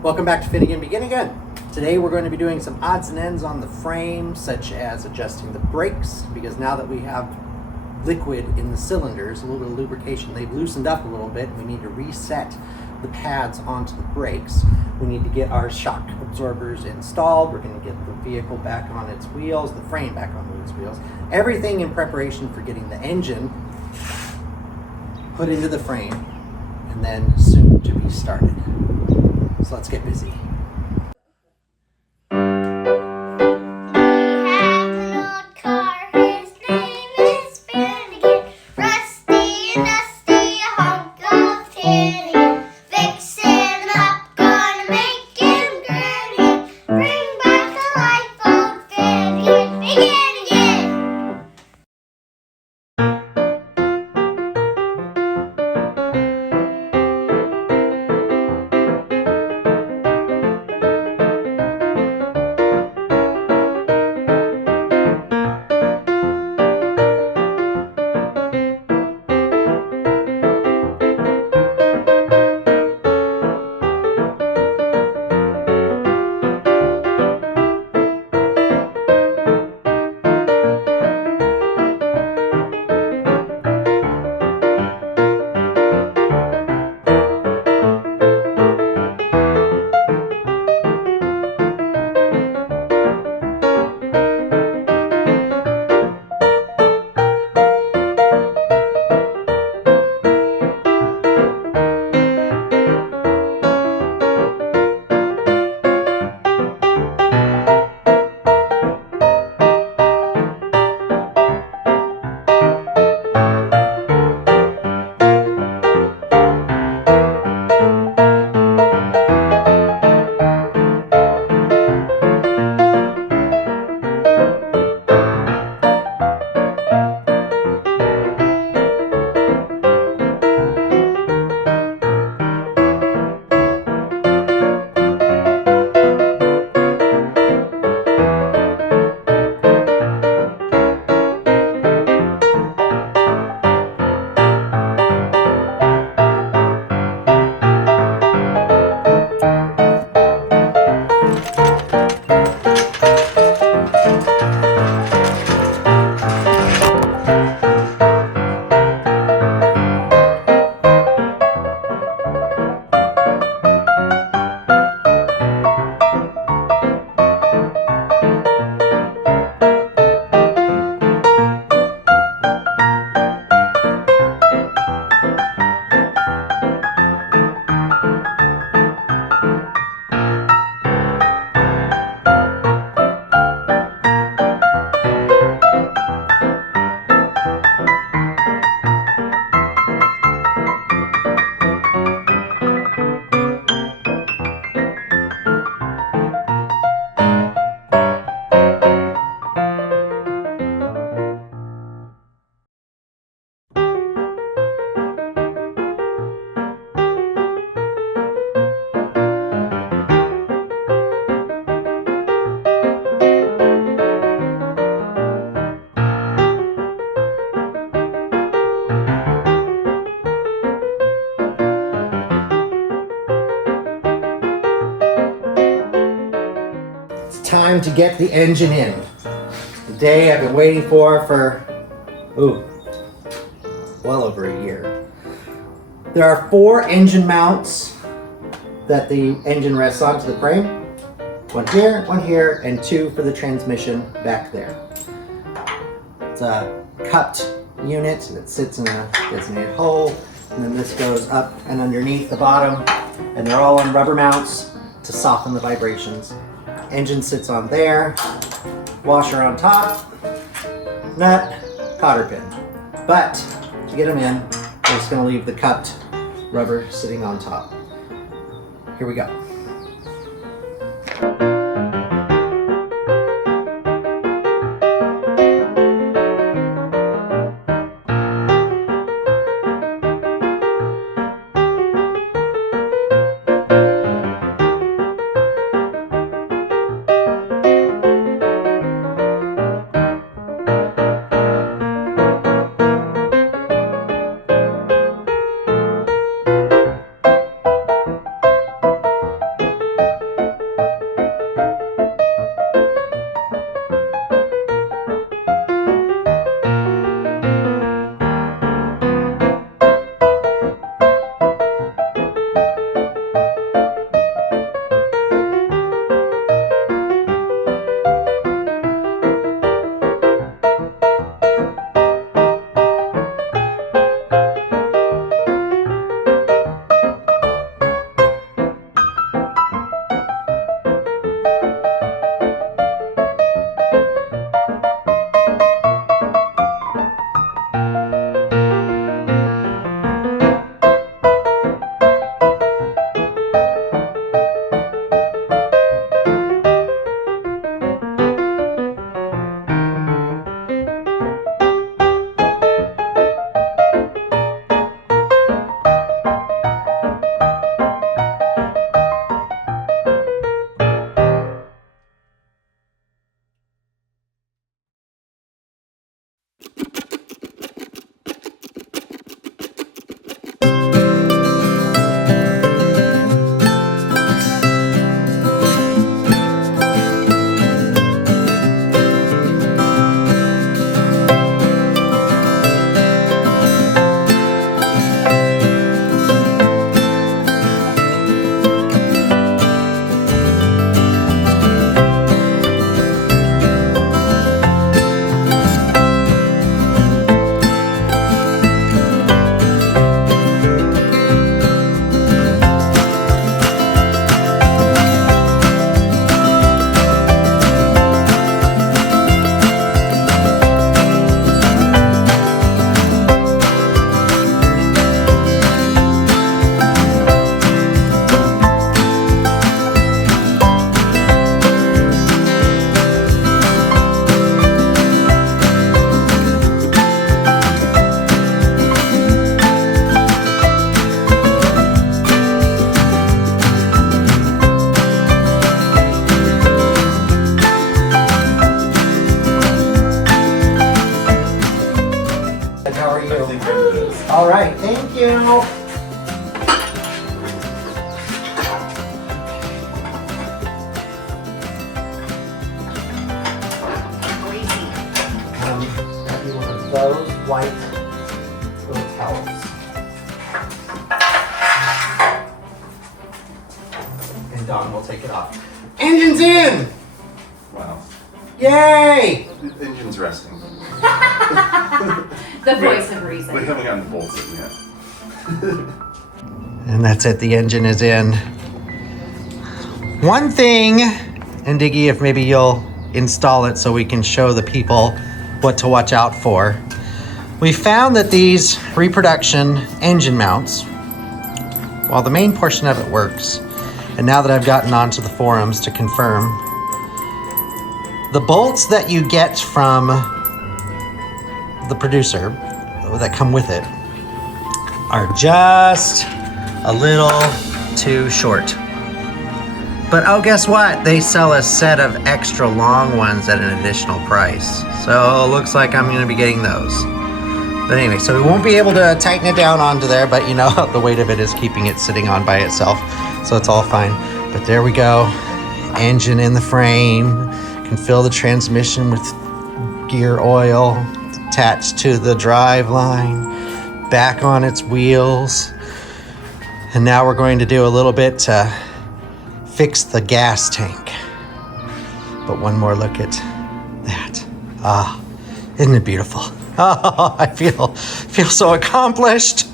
Welcome back to Finnegan Begin Again. Today we're going to be doing some odds and ends on the frame, such as adjusting the brakes, because now that we have liquid in the cylinders, a little bit of lubrication, they've loosened up a little bit. We need to reset the pads onto the brakes. We need to get our shock absorbers installed. We're going to get the vehicle back on its wheels, the frame back on its wheels. Everything in preparation for getting the engine put into the frame and then soon to be started. So let's get busy. Time to get the engine in. The day I've been waiting for well over a year. There are 4 engine mounts that the engine rests onto the frame. One here, and 2 for the transmission back there. It's a cupped unit that sits in a designated hole, and then this goes up and underneath the bottom, and they're all on rubber mounts to soften the vibrations. Engine sits on there, washer on top, nut, cotter pin. But to get them in, I'm just going to leave the cupped rubber sitting on top. Here we go. out. Maybe one of those white little towels. And Don will take it off. Engine's in! Wow. Yay! The engine's resting. The voice of reason. We haven't gotten the bolts in yet. And that's it, the engine is in. One thing, and Diggie, if maybe you'll install it so we can show the people what to watch out for. We found that these reproduction engine mounts, while the main portion of it works, and now that I've gotten onto the forums to confirm, the bolts that you get from the producer that come with it are just a little too short. But oh, guess what? They sell a set of extra long ones at an additional price. So it looks like I'm gonna be getting those. But anyway, so we won't be able to tighten it down onto there, but you know, the weight of it is keeping it sitting on by itself. So it's all fine. But there we go. Engine in the frame. Can fill the transmission with gear oil. Attached to the drive line. Back on its wheels. And now we're going to do a little bit to fix the gas tank. But one more look at that. Ah, isn't it beautiful? Oh, I feel so accomplished.